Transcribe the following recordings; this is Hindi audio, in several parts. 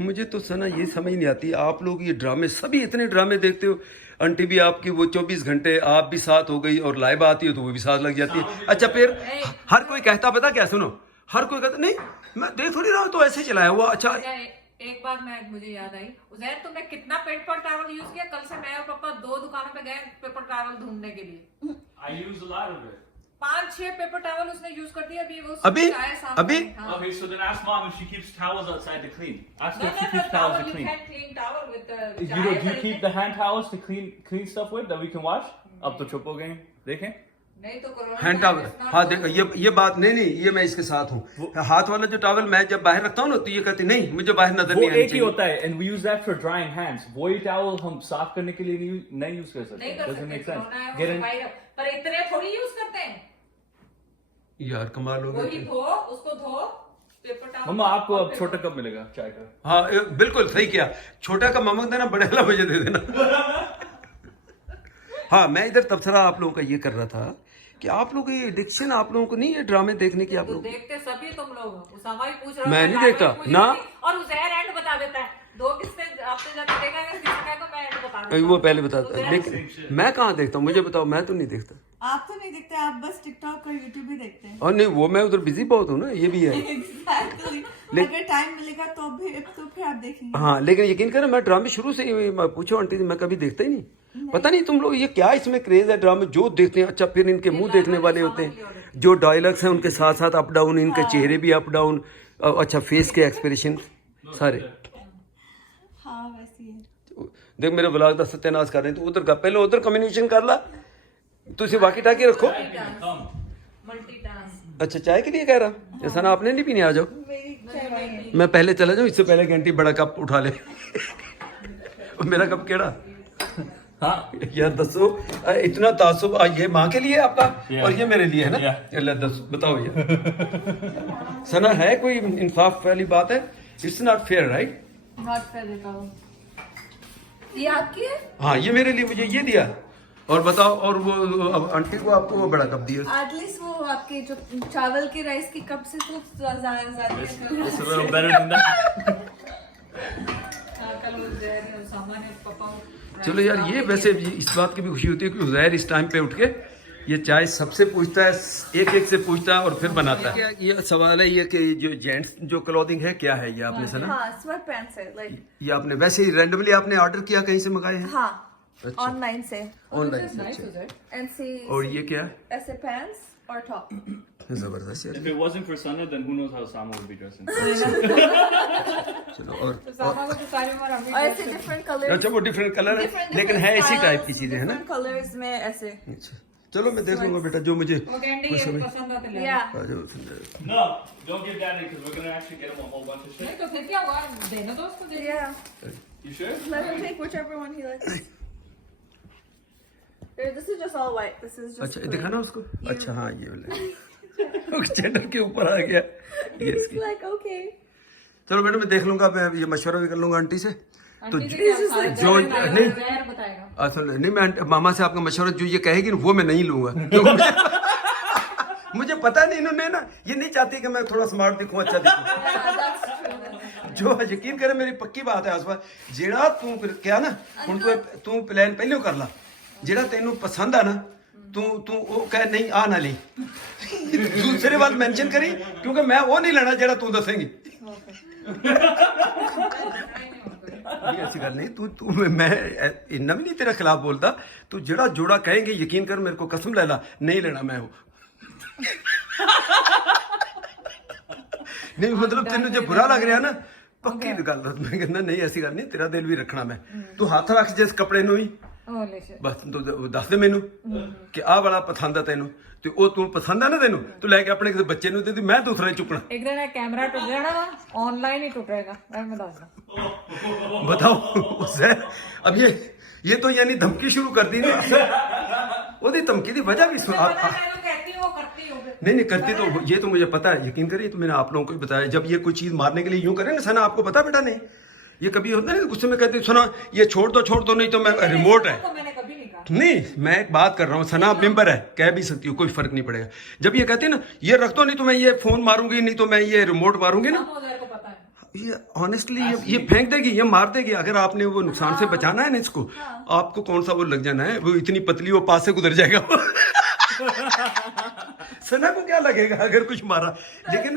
मुझे तो सना ये समझ नहीं आती, आप लोग ये ड्रामे सभी इतने ड्रामे देखते हो। आंटी भी आपकी वो 24 घंटे आप भी साथ हो गई, और लाइव आती हो तो वो भी साथ लग जाती है। अच्छा फिर हर कोई कहता, पता क्या, सुनो, हर कोई कहता नहीं मैं देख थोड़ी रहा हूँ तो ऐसे चलाया हुआ। अच्छा एक बात मैं मुझे याद आई, उजैर तुमने कितना पेपर टॉवल यूज किया? कल से मैं और पापा 2 दुकानों पे गए पेपर टॉवल ढूंढने के लिए। I use a lot of it. 5-6 paper towel उसने यूज कर दिया। अभी वो अभी हाँ। Okay, so then ask mom if she keeps towels outside to clean. Ask her No, if she no, keeps no, towels towel, to you clean. can't clean towel with the Do you keep the hand towels to clean stuff with that we can wash? अब तो चुप हो गए, देखें। नहीं तो कोरोना हैंड टावल, हाँ देखो ये बात नहीं ये मैं इसके साथ हूँ। हाथ वाला जो टॉवल मैं जब बाहर रखता हूँ ना तो ये कहती नहीं मुझे बाहर नजर वो नहीं आनी एक ही चाहिए। होता है, and we use that for drying hands. वही टॉवल हम साफ करने के लिए नहीं यूज कर सकते। नहीं कर Doesn't make सकते, sense. कोरोना है, Get वो in. सफाई रख- पर इतने थोड़ी यूज करते हैं। यार कमाल हो वही गया। धो, उसको धो, पेपर टॉवल। मम्मा आपको अब छोटा कप मिलेगा चाय का। हाँ बिल्कुल सही किया, छोटा का ममक देना, बड़े वाला मुझे दे देना। हाँ मैं इधर तबसरा आप लोगों का ये कर रहा था कि आप लोग ये एडिक्शन आप लोगों को नहीं है ड्रामे देखने की? आप तो लोग देखते सभी तुम लोग। उसामा ही पूछ रहा मैं है, नहीं लाइव देखता, पूछ ना। रही थी, और उजैर एंड बता देता है। 2 किस्से आपने जाके देखा है, किसका को मैं एंड बता देता हूं। वो पहले बताता, लेकिन मैं कहाँ देखता हूँ, मुझे बताओ, मैं तो नहीं देखता। आप तो नहीं देखते, आप बस टिकटॉक और यूट्यूब ही देखते हैं। और नहीं वो मैं उधर बिजी बहुत हूँ ना, ये भी है। Exactly. अगर टाइम मिलेगा तो फिर आप देखेंगे। हाँ लेकिन यकीन करो मैं ड्रामे शुरू से ही, पूछो आंटी से, मैं कभी देखता ही नहीं। पता नहीं तुम लोग ये क्या इसमें क्रेज है ड्रामे जो देखते हैं। अच्छा फिर इनके मुंह देखने वाले होते हैं, जो डायलॉग्स हैं उनके साथ साथ अप डाउन, इनके चेहरे भी अप डाउन, अच्छा फेस के एक्सप्रेशन सारे। हाँ वैसे ही है। देख मेरे ब्लॉग का सत्यानाश कर रहे हैं, तो उधर का पहले उधर कम्युनिकेशन कर ला, तो इसे बाकी टाकी रखो। मल्टीटास्क। अच्छा चाय के लिए कह रहा, ऐसा ना आपने नहीं पीनी, आ जाओ। मेरी चाय वाली। मैं पहले चला जाऊँ, इससे पहले घंटी बड़ा कप उठा ले। मेरा कप केड़ा? हाँ यार दसो, इतना तासुब ये माँ के लिए आपका और ये मेरे लिए है ना? Yeah. अल्लाह दसो बताओ यार। सना है कोई इंसाफ वाली बात है? It's not fair right? Not fair देता हूं। ये आपकी है? हाँ ये मेरे लिए, मुझे ये दिया। और बताओ, और वो अब आंटी को आपको वो बड़ा कप दिया। एटलीस्ट वो आपके जो चावल के राइस की कप से तो ज्यादा It's a little better than that. कल उजैर उसामा ने पापा चलो यार, ये वैसे इस बात की भी खुशी होती है कि उज़ैर इस टाइम पे उठ के ये चाय सबसे पूछता है, एक एक से पूछता है और फिर बनाता है। ये सवाल है ये कि जो जेंट्स जो क्लोथिंग है क्या है ये आपने सुना? हाँ स्वेट पैंट्स है लाइक। ये आपने वैसे ही रैंडमली आपने ऑर्डर किया, कहीं से मंगाए हैं? हाँ अच्छा। ऑनलाइन से। ऑनलाइन से, अच्छा। एंड सी और ये क्या है? ऐसे पैंट्स और टॉप। जबरदस्त यार। If it wasn't for Sana, then who knows how Sama would be dressing. चलो उसामा को तो सारी उम्र हम और ऐसे डिफरेंट कलर्स। अच्छा वो डिफरेंट कलर है लेकिन है इसी टाइप की चीजें है ना? कलर्स में ऐसे। अच्छा चलो मैं देख लूंगा बेटा जो मुझे वो कैंडी ये पसंद आते ले। या आ जाओ सुंदर। No, don't give Daddy because we're gonna actually get him a whole bunch of नहीं shit. तो फिर क्या हुआ? देना तो उसको दे। या You sure? let him take whichever one he likes. This is just all white. This is just अच्छा plain. दिखाना उसको। अच्छा हाँ ये वाला चैनल के ऊपर आ गया ये He's इसकी। like okay. चलो बेटा मैं देख लूंगा, मैं ये मशवरा भी कर लूंगा आंटी से। तो आंटी से क्या सारे जो बताएगा, नहीं उजैर बताएगा। अच्छा नहीं मैं मामा से आपका मशवरा जो ये कहेगी ना वो मैं नहीं लूंगा, क्योंकि मुझे पता नहीं इन्होंने ना ये नहीं चाहती कि मैं थोड़ा स्मार्ट दिखूं, अच्छा दिखूं। Yeah, that's true. जो यकीन करे मेरी पक्की बात है आसपास जेड़ा तू फिर क्या ना हुण तू प्लान पहले कर ला, जेड़ा तेनू पसंद आ ना तू तू वो कह नहीं आ ना ले दूसरे बात मेंशन करी, क्योंकि मैं वो नहीं लेना जेड़ा तू दसेंगी। ये ऐसी गल नहीं, तू मैं इन्ना भी नहीं तेरे खिलाफ बोलता, तू जेड़ा जोड़ा कहेंगे यकीन कर मेरे को कसम ले ला नहीं लेना मैं वो। नहीं मतलब तेन जो बुरा लग रहा ना पक्की गल मैं कहना नहीं ऐसी गल नहीं, तेरा दिल भी रखना मैं, तू हाथ रख जिस कपड़े ਨੂੰ ਹੀ बस तू दस दे मैनू कि आह वाला पसंद है तेनू, ਤੇ ਉਹ ਤੂੰ ਪਸੰਦ ਆ ਨਾ ਤੈਨੂੰ ਤੂੰ ਲੈ ਕੇ ਆਪਣੇ ਕਿਸੇ ਬੱਚੇ ਨੂੰ ਦੇ, ਮੈਂ ਦੂਸਰਾ ਹੀ ਚੁੱਕਣਾ। एक दिन कैमरा टूट जाना ना, ऑनलाइन ही टूटेगा, मैं बता दूं। बताओ उसे अब ये तो यानी धमकी शुरू कर दी ना, ਉਹਦੀ ਧਮਕੀ ਦੀ वजह भी सुन मैं कहती हूँ वो करती हूँ। नहीं करती तो ये तो मुझे पता है, यकीन करिए, तो मैंने आप लोगों को ही बताया जब ये कोई चीज मारने के लिए यूं करे ना सना, आपको पता बेटा नहीं ये कभी होता है गुस्से में कहते सुना ये छोड़ दो नहीं तो मैं रिमोट है। तो मैंने कभी नहीं कहा। नहीं मैं एक बात कर रहा हूँ, सना मेंबर है कह भी सकती हूँ, कोई फर्क नहीं पड़ेगा। जब ये कहते हैं ना ये रख दो नहीं तो मैं ये फोन मारूंगी, नहीं तो मैं ये रिमोट मारूंगी ना, उजैर को पता है। ये ऑनेस्टली ये फेंक देगी, ये मार देगी। अगर आपने वो नुकसान से बचाना है ना इसको, आपको कौन सा वो लग जाना है, वो इतनी पतली वो पास से गुजर जाएगा। सना को क्या लगेगा अगर कुछ मारा, लेकिन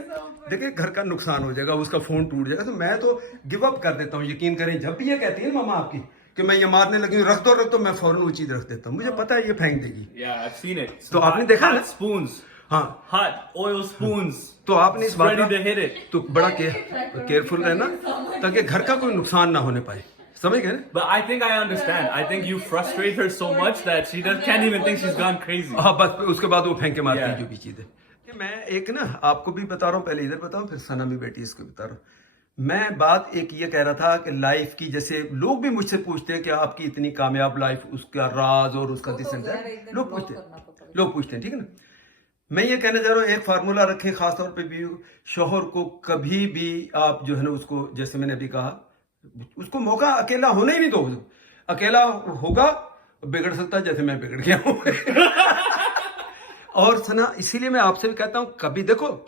देखिए घर का नुकसान हो जाएगा, उसका फोन टूट जाएगा। तो मैं तो गिव अप कर देता हूँ। यकीन करें, जब भी ये कहती है ना मामा आपकी कि मैं ये मारने लगी हूँ, रख दो, मैं फौरन वो चीज रख देता हूँ। मुझे पता है ये फेंक देगी। Yeah, I've seen it. तो आपने देखा ना? spoons. हाँ, Hot oil spoons. तो आपने इस बात Ready to hit का it. तो बड़ा केयरफुल रहना, ताकि घर का कोई नुकसान ना होने पाए। समझ गए ना? But I think I understand. I think you frustrate her so much that she can't even think she's gone crazy. हाँ, बस उसके बाद वो फेंक के मारती है Yeah. जो भी चीज है। मैं एक ना आपको भी बता रहा हूँ, पहले इधर बताऊँ फिर सना भी बेटी इसको बता रहा हूँ। मैं बात एक ये कह रहा था कि लाइफ की, जैसे लोग भी मुझसे पूछते हैं कि आपकी इतनी कामयाब लाइफ, उसका राज और उसका दिस एंड दैट, लोग पूछते हैं, ठीक है ना। मैं ये कहने जा रहा हूँ, एक फार्मूला रखें खासतौर पे भी, शोहर को कभी भी आप जो है ना उसको, जैसे मैंने अभी कहा, उसको मौका अकेला होने ही नहीं दो। अकेला होगा बिगड़ सकता है, जैसे मैं बिगड़ गया हूँ। और सना, इसीलिए मैं आपसे भी कहता हूँ, कभी देखो,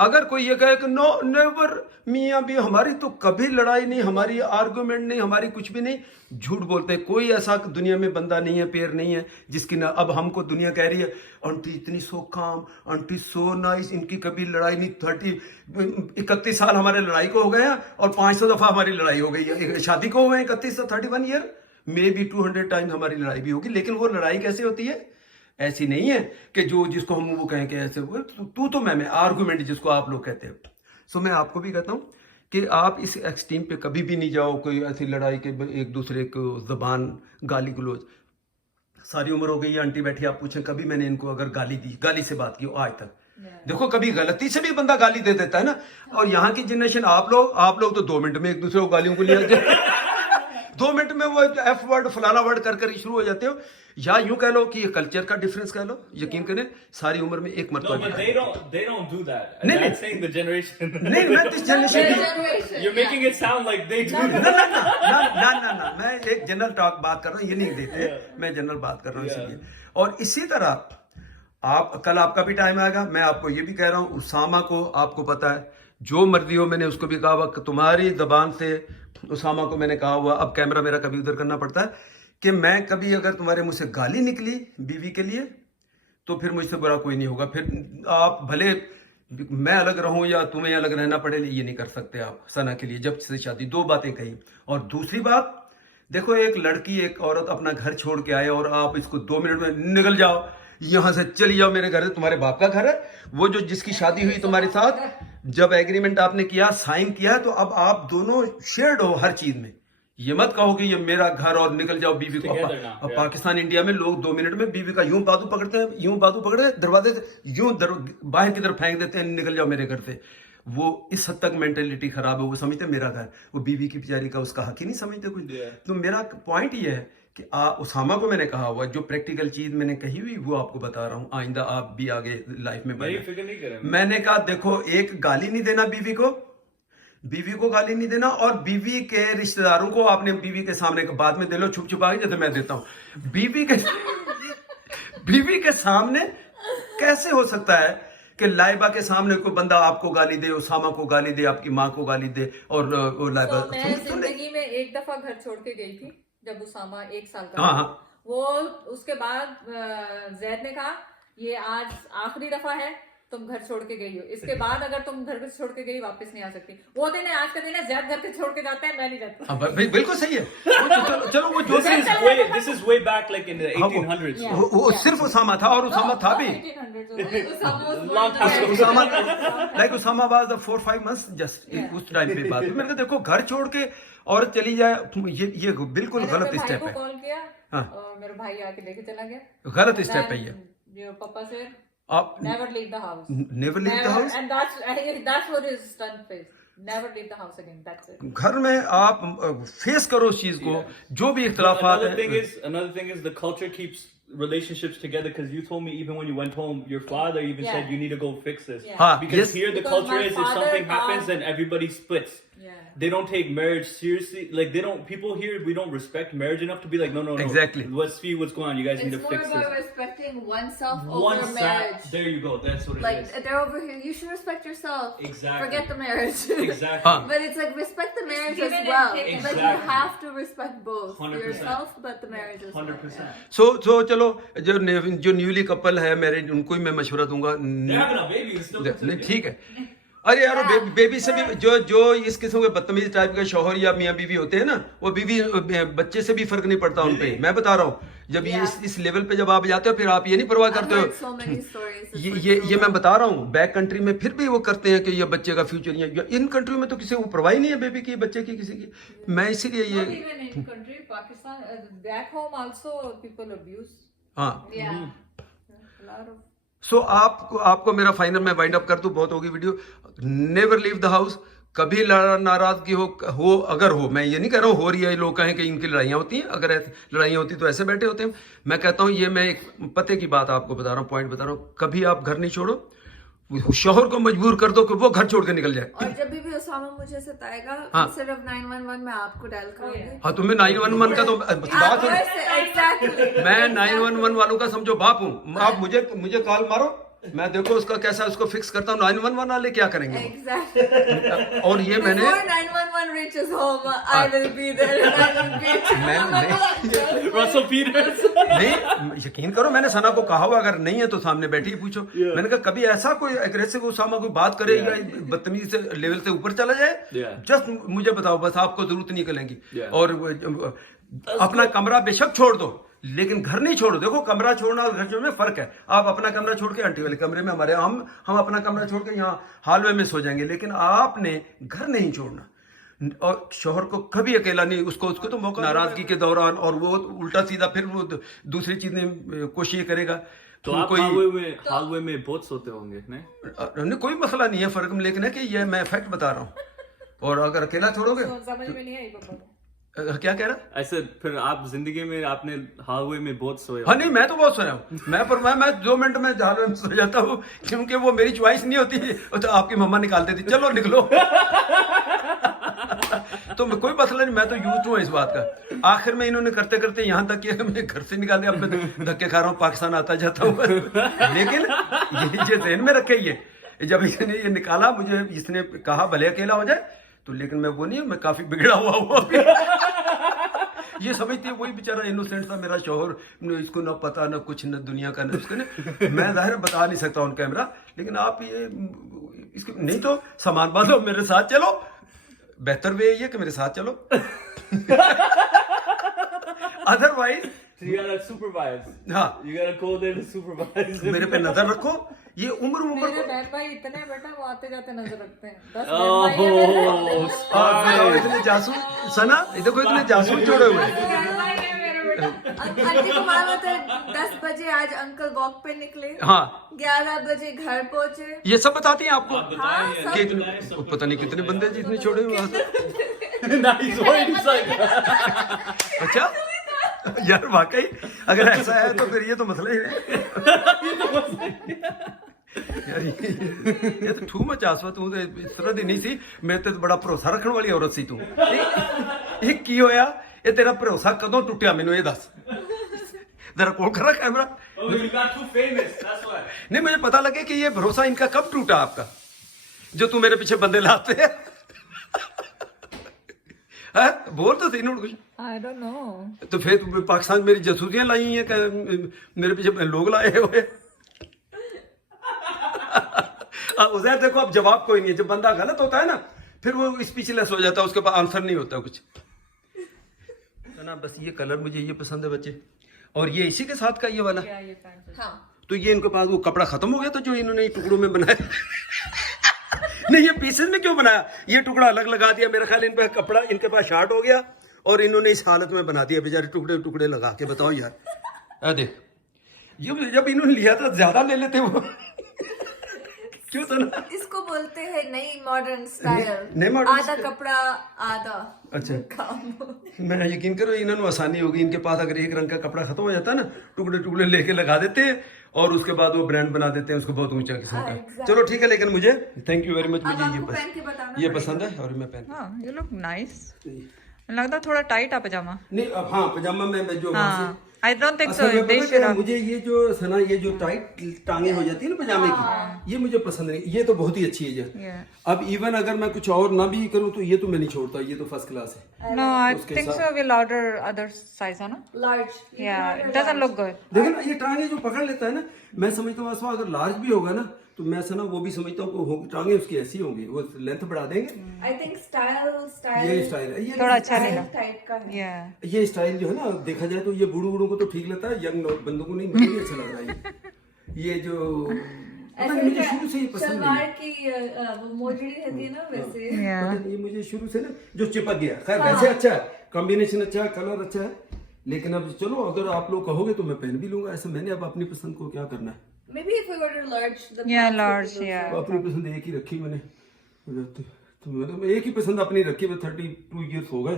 अगर कोई ये कहे कि नो नेवर मियाँ भी, हमारी तो कभी लड़ाई नहीं, हमारी आर्गुमेंट नहीं, हमारी कुछ भी नहीं, झूठ बोलते हैं। कोई ऐसा दुनिया में बंदा नहीं है, पेयर नहीं है जिसकी ना, अब हमको दुनिया कह रही है आंटी इतनी सो काम, आंटी सो नाइस, इनकी कभी लड़ाई नहीं। 31 साल हमारे लड़ाई को हो गए हैं और 500 दफा हमारी लड़ाई हो गई है। शादी को हुए 31 से 31 ईयर, मे बी 200 टाइम्स हमारी लड़ाई भी होगी। लेकिन वो लड़ाई कैसे होती है? ऐसी नहीं है कि जो जिसको हम वो कहें कि ऐसे तू तो मैं आर्गुमेंट जिसको आप लोग कहते हैं। सो मैं आपको भी कहता हूँ कि आप इस एक्सट्रीम पे कभी भी नहीं जाओ, कोई ऐसी लड़ाई के एक दूसरे को जबान गाली गलौज। सारी उम्र हो गई है, आंटी बैठी, आप पूछें कभी मैंने इनको अगर गाली दी, गाली से बात की आज तक? देखो, कभी गलती से भी बंदा गाली दे देता है ना। और यहाँ की जनरेशन, आप लोग तो 2 मिनट में एक दूसरे को गालियों को लिया 2 मिनट में वो एफ वर्ड फलाना वर्ड कर शुरू हो जाते हो। या यूं कह लो कि ये कल्चर का डिफरेंस कह लो। यकीन करें, सारी उम्र में एक No, मरतबा but they don't do that. नहीं, That's saying the generation. नहीं, मैं this generation You're making it sound like they do. ना, मैं एक जनरल टॉक बात कर रहा हूँ, ये नहीं देते, मैं जनरल बात कर रहा हूँ इसलिए। और इसी तरह आप, कल आपका भी टाइम आएगा, मैं आपको ये भी कह रहा हूँ, उसामा को आपको पता है, जो मर्जी हो, मैंने उसको भी कहा हुआ कि तुम्हारी जबान से उसामा को मैंने कहा हुआ, अब कैमरा मेरा कभी उधर करना पड़ता है, कि मैं कभी अगर तुम्हारे मुंह से गाली निकली बीवी के लिए तो फिर मुझसे बुरा कोई नहीं होगा। फिर आप भले मैं अलग रहूं या तुम्हें अलग रहना पड़े, ये नहीं कर सकते आप सना के लिए, जब से शादी। 2 बातें कही। और दूसरी बात, देखो, एक लड़की, एक औरत अपना घर छोड़ के आए और आप इसको 2 मिनट में निकल जाओ, यहां से चली जाओ, मेरे घर है, तुम्हारे बाप का घर है, वो जो जिसकी शादी हुई तुम्हारे साथ, जब एग्रीमेंट आपने किया, साइन किया है, तो अब आप दोनों शेयर्ड हो हर चीज में। ये मत कहो कि ये मेरा घर और निकल जाओ बीवी को। अब पाकिस्तान इंडिया में लोग 2 मिनट में बीवी का यूं बाजू पकड़ते हैं, यूं बाजू पकड़े दरवाजे से यूं बाहर की तरफ फेंक देते हैं, निकल जाओ मेरे घर से। वो इस हद तक मेंटेलिटी खराब है, वो समझते मेरा घर, वो बीवी की बेचारी का उसका हक ही नहीं समझते कुछ। तो मेरा पॉइंट ये है कि उसामा को मैंने कहा हुआ, जो प्रैक्टिकल चीज मैंने कही हुई वो आपको बता रहा हूँ, आइंदा आप भी आगे लाइफ में मेरी फिक्र नहीं करें। मैंने कहा देखो, एक गाली नहीं देना बीवी को गाली नहीं देना, और बीवी के रिश्तेदारों को आपने बीवी के सामने बाद में दे लो, छुप छुपा के, जैसे मैं देता हूँ। बीवी के सामने कैसे हो सकता है कि लाइबा के सामने कोई बंदा आपको गाली दे, उसामा को गाली दे, आपकी माँ को गाली दे, और लाइबा मैं जिंदगी में एक दफा घर छोड़ के गई थी जब उसामा 1 साल का हाँ। वो उसके बाद जैद ने कहा ये आज आखिरी दफा है, तुम घर छोड़ के गई हो, इसके बाद अगर तुम घर छोड़ के गई वापस नहीं आ सकती। वो दिन है, आज का दिन है, जैद घर के छोड़ के जाता है, मैं नहीं जाती। बिल्कुल सही है। चलो वो जो This is way back like in the 1800s. वो सिर्फ उसामा था, और उसामा था भी उसामा वाज 4-5 months जस्ट उस टाइम पे बात। मैंने कहा देखो, घर छोड़ के औरत चली जाए, ये बिल्कुल गलत स्टेप है। कॉल किया और मेरा भाई आके लेके चला गया, गलत स्टेप है ये। पापा से आप never leave the house, never leave the house, and that's what his stunned face, never leave the house again, that's it. घर में आप फेस करो उस चीज को, जो भी इख्तलाफात Another thing is the culture keeps relationships together, because you told me even when you went home, your father even Yeah. said you need to go fix this. Yeah. हाँ, Because yes. here the Because culture my is if father something thought- happens, then everybody splits. Yeah. They don't take marriage seriously. Like they don't. People here, we don't respect marriage enough to be like, no. Exactly. Let's see what's going on. You guys need It's to more fix about this. respecting oneself One over side. marriage. There you go. That's what it Like is. they're over here. You should respect yourself. Exactly. Forget the marriage. Exactly. हाँ. But it's like respect the marriage give as it and well. take it. Like Exactly. you have to respect both 100%. yourself, but the marriage as well. 100%. सो चलो जो न्यूली कपल है मैरिड उनको ही मैं मशवरा दूंगा They're having a baby. It's still नहीं ठीक है अरे यार बेबी से भी जो इस किस्म के बदतमीज टाइप के शौहर या मियाँ बीवी होते हैं ना वो बीवी बच्चे से भी फर्क नहीं पड़ता उन पे मैं बता रहा हूँ जब ये इस लेवल पे जब आप जाते हो फिर आप ये नहीं परवाह I've करते heard हो so many stories. It's like ये so मैं bad. बता रहा हूँ बैक कंट्री में फिर भी वो करते हैं कि ये बच्चे का फ्यूचर या इन कंट्री में तो किसी को परवाह ही नहीं है बेबी की बच्चे की किसी की मैं इसीलिए ये Not even in country, Pakistan, back home also people abuse. हाँ Yeah. A lot of. सो आपको मेरा फाइनल में वाइंड अप कर दूं बहुत होगी video never leave the house कभी नाराजगी हो अगर हो मैं ये नहीं कह रहा हूँ हो रही है लोग कहें कि इनकी लड़ाइयाँ होती हैं अगर लड़ाइयाँ होती तो ऐसे बैठे होते हैं मैं कहता हूँ ये मैं एक पते की बात आपको बता रहा हूँ पॉइंट बता रहा हूँ कभी आप घर नहीं छोड़ो शोहर को मजबूर कर दो कि वो घर छोड़ के निकल जाए और जब भी उसामा मुझे सताएगा हाँ। सिर्फ 911 मैं आपको डायल करूंगी हाँ तुम्हें 911 का तो बात हो एग्जैक्टली मैं 911 वालों का समझो बाप हूँ आप मुझे कॉल मारो मैं देखो उसका कैसा उसको फिक्स करता हूँ 911 वाले क्या करेंगे एग्जैक्टली और ये मैंने Before 911 reaches home, I will be there and I will beat you. मैं Russell Peters. नहीं यकीन करो मैंने सना को कहा हुआ अगर नहीं है तो सामने बैठी ही पूछो मैंने कहा कभी ऐसा कोई एग्रेसिव उसामा कोई बात करे या बदतमीजी से लेवल से ऊपर चला जाए जस्ट मुझे बताओ बस आपको जरूरत नहीं करेंगी और अपना कमरा बेशक छोड़ दो लेकिन घर नहीं छोड़ो देखो कमरा छोड़ना और घर छोड़ने में फर्क है आप अपना कमरा छोड़ के आंटी वाले कमरे में हमारे हम अपना कमरा छोड़ के यहाँ हालवे में सो जाएंगे लेकिन आपने घर नहीं छोड़ना और शोहर को कभी अकेला नहीं उसको तो मौका नाराजगी के दौरान और वो उल्टा सीधा फिर वो दूसरी चीज में कोशिश करेगा तो आप हालवे में बहुत सोते होंगे नहीं कोई मसला नहीं है फर्क लेकिन है कि ये मैं फैक्ट बता रहा हूँ और अगर अकेला छोड़ोगे समझ में नहीं आई पापा को। क्या कह रहा ऐसे फिर आप जिंदगी में आपने हालवे में बहुत सोए हाँ नहीं मैं तो बहुत सोया हूँ मैं 2 मिनट में हालवे में सो जाता हूँ क्योंकि वो मेरी चॉइस नहीं होती तो आपकी मम्मा निकाल देती चलो निकलो तो कोई मसला नहीं मैं तो यूज हूँ इस बात का आखिर में इन्होंने करते करते यहाँ तक कि मैं घर से निकाल दिया अब मैं धक्के खा रहा हूँ पाकिस्तान आता जाता हूँ लेकिन ये जहन में रखे ये जब इसने ये निकाला मुझे इसने कहा भले अकेला हो जाए तो लेकिन मैं वो नहीं मैं काफी बिगड़ा हुआ ये समझती है वही बेचारा इनोसेंट था मेरा शोहर इसको ना पता ना कुछ ना दुनिया का ना उसको ना मैं जाहिर बता नहीं सकता ऑन कैमरा लेकिन आप ये इसको नहीं तो सामान बांधो मेरे साथ चलो बेहतर वे ये कि मेरे साथ चलो otherwise So you gotta supervise. हाँ You gotta go there to supervise. मेरे पे नजर रखो ये उम्र मेरे को बहन भाई इतने बेटा वो आते जाते नजर रखते हैं 10 बहन भाई है मेरे। Oh, हाँ, इतने जासूस सना देखो इतने जासूस जोड़े हुए हैं। बहन भाई है मेरे बेटा। आंटी को मालूम होता है 10 बजे आज अंकल वॉक पे निकले हाँ 11 बजे घर पहुंचे ये सब बताती हैं आपको हाँ कि सब पता नहीं कितने बंदे जितने छोड़े हुए वहां से Nice one. It's like, अच्छा यार वाकई अगर ऐसा है तो फिर ये तो मसला ही है यार ये तो ठू मच आसवा तू तो इस तरह दी नहीं सी मेरे ते बड़ा भरोसा रखने वाली औरत सी तू ये की होया ये तेरा भरोसा कदों टुटिया मैनू ये दस जरा कॉल कर रहा camera oh, you got too famous. That's why. नहीं मुझे पता लगे कि ये भरोसा इनका कब टूटा आपका जो तू मेरे पीछे बंदे लाते हैं बोल तो सही कुछ I don't know. तो फिर पाकिस्तान मेरी जसूसियां लाई हैं कि मेरे पीछे लोग लाए हुए उधर देखो अब जवाब कोई नहीं है जब बंदा गलत होता है ना फिर वो स्पीचलेस हो जाता है उसके पास आंसर नहीं होता कुछ ना बस ये कलर मुझे ये पसंद है बच्चे और ये इसी के साथ का ये वाला क्या ये पैंट हाँ तो ये इनके पास वो कपड़ा खत्म हो गया था जो इन्होंने टुकड़ों में बनाया नहीं ये पीसेस में क्यों बनाया ये टुकड़ा अलग लगा दिया मेरा ख्याल इन पे कपड़ा इनके पास शार्ट हो गया और इन्होंने इस हालत में बना दिया बेचारे टुकड़े टुकड़े लगा के बताओ यार देख ये जब इन्होंने लिया था ज्यादा ले लेते वो क्यों सुना? इसको बोलते हैं नई मॉडर्न स्टाइल। नई modern आधा style। कपड़ा आधा अच्छा काम। मैं यकीन करो इन्होंने आसानी होगी, इनके पास अगर एक रंग का कपड़ा खत्म हो जाता है ना, टुकड़े टुकड़े लेके लगा देते हैं और उसके बाद वो ब्रांड बना देते हैं उसको बहुत ऊंचा किस्म का। चलो ठीक है, लेकिन मुझे थैंक यू वेरी मच, मुझे आपको पहन के बताना ये पसंद है और मैं पहन हाँ, you look nice. लगता थोड़ा टाइट है पजामा। नहीं अब हाँ पजामा में जो वहाँ हाँ, I don't think so. असल में They पता should क्या, have. मुझे ये जो सना ये जो टाइट टांगे हो जाती है ना पजामे की, ये मुझे पसंद नहीं। ये तो बहुत ही अच्छी है Yeah. अब इवन अगर मैं कुछ और ना भी करूँ तो ये तो मैं नहीं छोड़ता, ये तो फर्स्ट क्लास है। No, I उसके think साथ- so. We'll order other size, है ना? Large. Yeah, it doesn't look good. देखो ना ये टांगे जो पकड़ लेता है ना, मैं समझता हूँ आसवा अगर लार्ज भी होगा ना तो मैं सना वो भी समझता हूँ कि टांगे उसकी ऐसी होंगी, वो लेंथ बढ़ा देंगे। आई थिंक स्टाइल ये स्टाइल स्टाइल है, ये थोड़ा अच्छा नहीं लगा। टाइट का है। Yeah. ये स्टाइल जो है ना देखा जाए तो ये बूढ़ू बूढ़ू को तो ठीक लगता है, यंग बंदों को नहीं, मुझे नहीं अच्छा लग रहा है ये जो पता नहीं, मुझे शुरू से ही पसंद नहीं। सलवार की वो मोजड़ी रहती है ना वैसे। Yeah. पता नहीं, ये मुझे शुरू से ना जो चिपक गया। खैर वैसे अच्छा है, कॉम्बिनेशन अच्छा है, कलर अच्छा है, लेकिन अब चलो अगर आप लोग कहोगे तो मैं पहन भी लूंगा। ऐसे मैंने अब अपनी पसंद को क्या करना है, Maybe if we order large, the Yeah, pants would be large. good. Yeah. अपनी पसंद एक ही रखी मैंने, तो मतलब एक ही पसंद अपनी रखी। मैं 32 ईयर्स हो गए,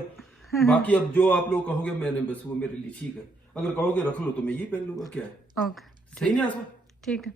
बाकी अब जो आप लोग कहोगे मैंने बस वो मेरे लिए ठीक है। अगर कहोगे रख लो तो मैं ये पहन लूंगा, क्या है, Okay. सही नहीं आसमा? ठीक है।